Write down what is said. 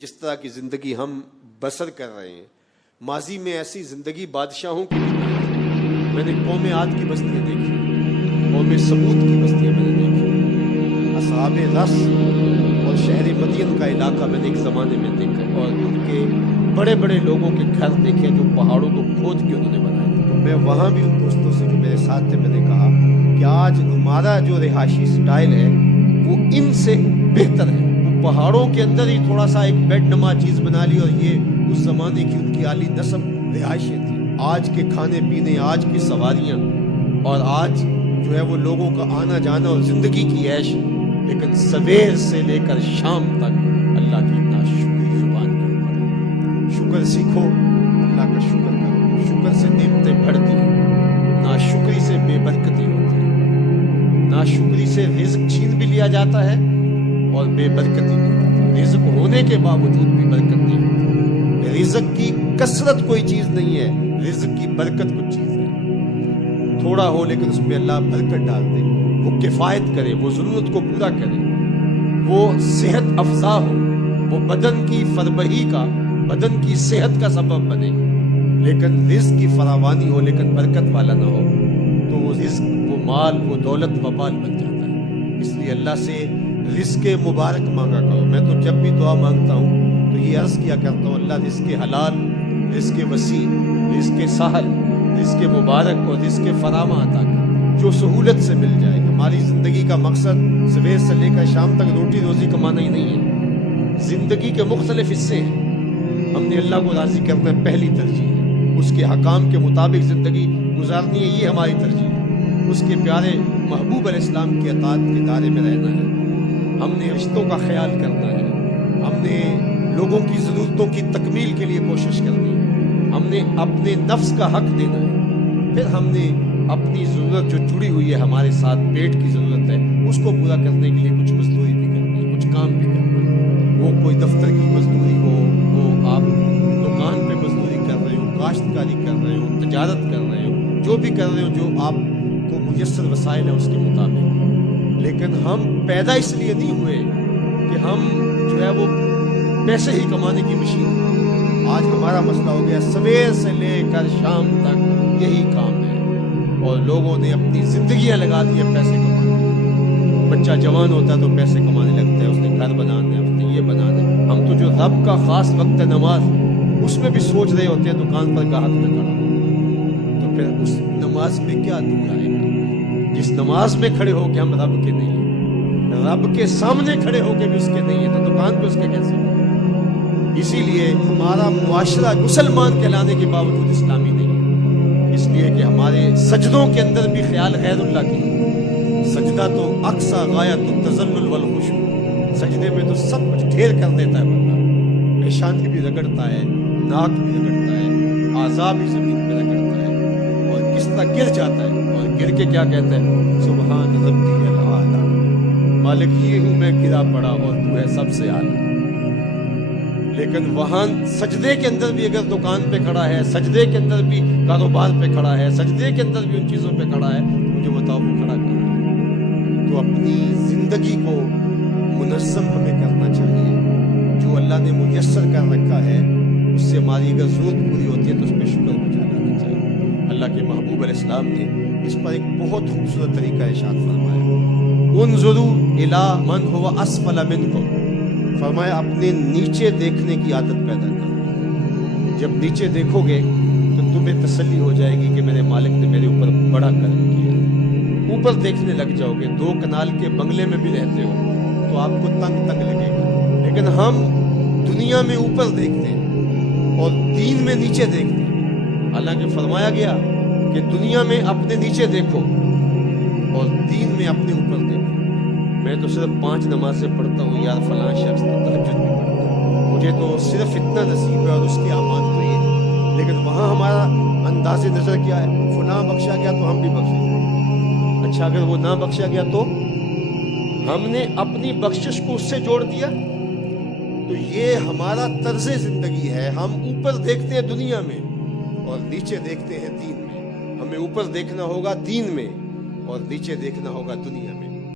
جس طرح کی زندگی ہم بسر کر رہے ہیں، ماضی میں ایسی زندگی بادشاہوں کی نہیں۔ میں نے قوم عاد کی بستیاں دیکھی، قوم سمود کی بستیاں میں نے دیکھی، اصحاب رس اور شہر مدین کا علاقہ میں نے ایک زمانے میں دیکھا، اور ان کے بڑے بڑے لوگوں کے گھر دیکھے جو پہاڑوں کو کھود کے انہوں نے بنائے تھے۔ تو میں وہاں بھی ان دوستوں سے جو میرے ساتھ تھے، میں نے کہا کہ آج ہمارا جو رہائشی سٹائل ہے وہ ان سے بہتر ہے۔ پہاڑوں کے اندر ہی تھوڑا سا ایک بیڈ نما چیز بنا لی، اور یہ اس زمانے کی ان کی عالی نسب رہائشیں تھی۔ آج کے کھانے پینے، آج کی سواریاں، اور آج جو ہے وہ لوگوں کا آنا جانا اور زندگی کی عیش، لیکن سویر سے لے کر شام تک اللہ کی ناشکری زبان کے اوپر۔ شکر سیکھو، اللہ کا شکر کرو، شکر سے نعمتیں بڑھتی ہیں، ناشکری سے بے برکتی ہوتی ہے، ناشکری سے رزق چھین بھی لیا جاتا ہے اور بے برکتی بھی ہوتی ہے۔ رزق ہونے کے باوجود بھی برکت نہیں ہوتی۔ رزق کی کثرت کوئی چیز نہیں ہے، رزق کی برکت کچھ چیز ہے۔ تھوڑا ہو لیکن اس میں اللہ برکت ڈال دے، وہ کفایت کرے، وہ ضرورت کو پورا کرے، وہ صحت افزا ہو، وہ بدن کی فربہی کا، بدن کی صحت کا سبب بنے۔ لیکن رزق کی فراوانی ہو لیکن برکت والا نہ ہو تو وہ رزق، وہ مال، وہ دولت وبال بن جاتا ہے۔ اس لیے اللہ سے رزق مبارک مانگا کرو۔ میں تو جب بھی دعا مانگتا ہوں تو یہ عرض کیا کرتا ہوں، اللہ رزق حلال، رزق وسیع، رزق سہل، رزق مبارک اور رزق فراوان عطا کر، جو سہولت سے مل جائے۔ ہماری زندگی کا مقصد صبح سے لے کر شام تک روٹی روزی کمانا ہی نہیں ہے۔ زندگی کے مختلف حصے ہیں، ہم نے اللہ کو راضی کرنا پہلی ترجیح ہے، اس کے حکام کے مطابق زندگی گزارنی ہے، یہ ہماری ترجیح ہے۔ اس کے پیارے محبوب علیہ السلام کی اطاعت کے دائرے میں رہنا ہے، ہم نے رشتوں کا خیال کرنا ہے، ہم نے لوگوں کی ضرورتوں کی تکمیل کے لیے کوشش کرنی ہے، ہم نے اپنے نفس کا حق دینا ہے، پھر ہم نے اپنی ضرورت جو جڑی ہوئی ہے ہمارے ساتھ، پیٹ کی ضرورت ہے، اس کو پورا کرنے کے لیے کچھ مزدوری بھی کرنی ہے، کچھ کام بھی کرنا ہے۔ وہ کوئی دفتر کی مزدوری ہو، وہ آپ دکان پہ مزدوری کر رہے ہو، کاشتکاری کر رہے ہو، تجارت کر رہے ہو، جو بھی کر رہے ہو، جو آپ کو میسر وسائل ہیں اس کے مطابق۔ لیکن ہم پیدا اس لیے نہیں ہوئے کہ ہم جو ہے وہ پیسے ہی کمانے کی مشین۔ آج ہمارا مسئلہ ہو گیا سویر سے لے کر شام تک یہی کام ہے، اور لوگوں نے اپنی زندگیاں لگا دی ہیں پیسے کمانے۔ بچہ جوان ہوتا ہے تو پیسے کمانے لگتا ہے، اس نے گھر بنانا ہے، اس نے یہ بنانا ہے۔ ہم تو جو رب کا خاص وقت ہے نماز، اس میں بھی سوچ رہے ہوتے ہیں دکان پر گاہک نہ کھڑا ہو، تو پھر اس نماز میں کیا دور آئے گا؟ جس نماز میں کھڑے ہو کے ہم رب کے نہیں ہیں، رب کے سامنے کھڑے ہو کے بھی اس کے نہیں ہیں، تو دکان پہ اس کے کیسے ہیں؟ اسی لیے ہمارا معاشرہ مسلمان کہلانے کے باوجود اسلامی نہیں ہے، اس لیے کہ ہمارے سجدوں کے اندر بھی خیال غیر اللہ کی ہے۔ سجدہ تو اقصی غایت التذلل والخشوع، سجدے میں تو سب کچھ ڈھیر کر دیتا ہے بندہ، پیشانی بھی رگڑتا ہے، ناک بھی رگڑتا ہے، اعضاء بھی زمین پہ رگڑتا ہے، اور کس طرح گر جاتا ہے، اور گر کے کیا کہتا ہے؟ سبحان ربی الاعلیٰ، مالک یہ ہوں میں گرا پڑا اور تو ہے سب سے اعلیٰ۔ لیکن وہاں سجدے کے اندر بھی اگر دکان پہ کھڑا ہے، سجدے کے اندر بھی کاروبار پہ کھڑا ہے، سجدے کے اندر بھی ان چیزوں پہ کھڑا ہے، تو مجھے بتاؤ وہ کھڑا کر رہا ہے؟ تو اپنی زندگی کو منظم ہمیں کرنا چاہیے، جو اللہ نے میسر کر رکھا ہے اس سے ہماری اگر ضرورت پوری ہوتی ہے تو اس پہ شکر گزار رہنا چاہیے۔ اللہ کے محبوب علیہ السلام نے اس پر ایک بہت خوبصورت طریقہ ارشاد فرمایا، انظروا الی من هو اسفل منکم، فرمایا اپنے نیچے دیکھنے کی عادت پیدا کرو۔ جب نیچے دیکھو گے تو تمہیں تسلی ہو جائے گی کہ میرے مالک نے میرے اوپر بڑا کرم کیا۔ اوپر دیکھنے لگ جاؤ گے، 2 کنال کے بنگلے میں بھی رہتے ہو تو آپ کو تنگ تنگ لگے گا، لیکن ہم دنیا میں اوپر دیکھتے ہیں اور دین میں نیچے دیکھتے ہیں۔ حالانکہ فرمایا گیا کہ دنیا میں اپنے نیچے دیکھو اور دین میں اپنے اوپر دیکھو۔ میں تو صرف 5 نمازیں پڑھتا ہوں یار، فلاں شخص تو تہجد بھی پڑھتا ہے، مجھے تو صرف اتنا نصیب ہے اور اس کے اعمال تو یہ ہے۔ لیکن وہاں ہمارا انداز نظر کیا ہے؟ فلاں بخشا گیا تو ہم بھی بخشے جائیں۔ اچھا اگر وہ نہ بخشا گیا تو ہم نے اپنی بخشش کو اس سے جوڑ دیا۔ تو یہ ہمارا طرز زندگی ہے، ہم اوپر دیکھتے ہیں دنیا میں اور نیچے دیکھتے ہیں دین میں۔ ہمیں اوپر دیکھنا ہوگا دین میں اور نیچے دیکھنا ہوگا دنیا میں۔